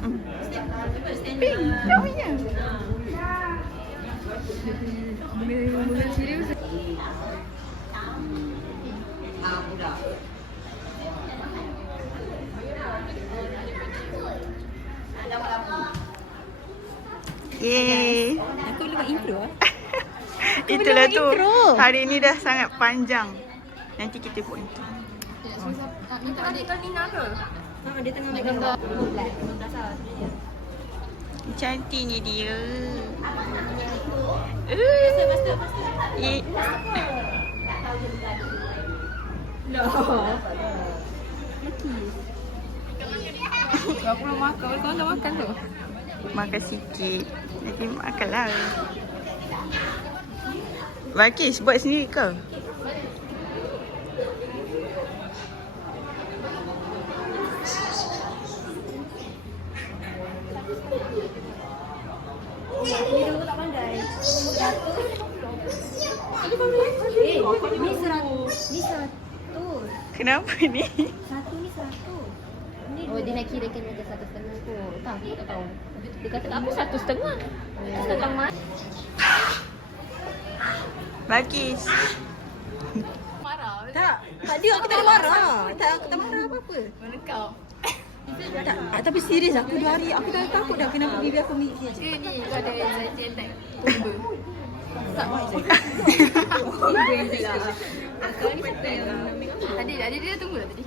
Pink, kau punya. Bunga serius. Yeay. Aku boleh buat intro lah. Itulah tu. intro. Hari ni dah sangat panjang. Nanti kita buat intro. Minta adik kau Nina ke? Dia tengah ambil gambar. Cantiknya dia. Aku belum makan. Kau dah makan tu? Makan sikit. Nanti makanlah. Bakis buat sendiri ke? Ni 100. Kenapa ni? Satu ni 100. Oh, dia nak kirakan macam 1,5 kot. Tak, aku tak tahu. Dia kata aku 1,5. Setengah mas. Bakis. Tak, tadi aku tak ada marah. Tak, aku tak marah apa-apa. Mana kau? Tak, tapi serius aku 2 hari. Aku dah takut dah kenapa bibi aku mikir je. Ni kau ada anxiety attack. Tumba. Tak mahu. Kau ni siapa yang ambil kau? Adik dia tunggu tak tadi?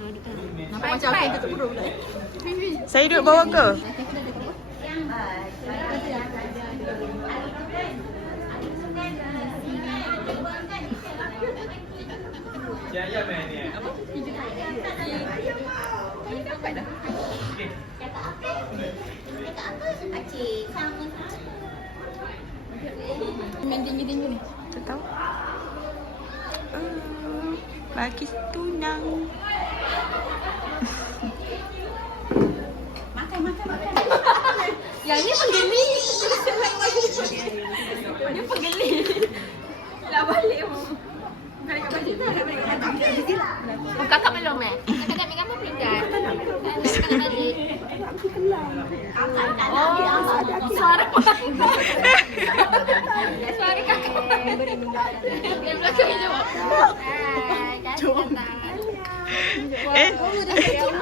Nampak macam aku tutup perut pula. Saya duduk bawah ke? Main tinggi-tinggi ni. Tak tahu. Bakis tunang. Yang ni penggeli. Dia penggeli. Nak balik mu. Bukan dekat baju. Oh, kakak belum Kakak dah ambil gambar belum kan? Kakak nak balik. Oh, suara suara kakak. Dia belakang dia jawab. Jom.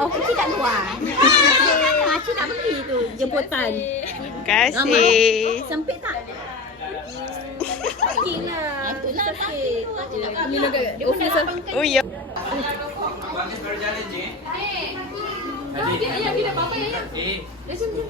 Aku pergi kat luar. Makcik nak pergi tu jemputan. Terima kasih. Sempit tak? Pergilah. Itulah sakit. Ni nak dia pun dah lapang kan. Oh ya. Bagus baru jalan je. Dia bila bapa ya. Dia sini.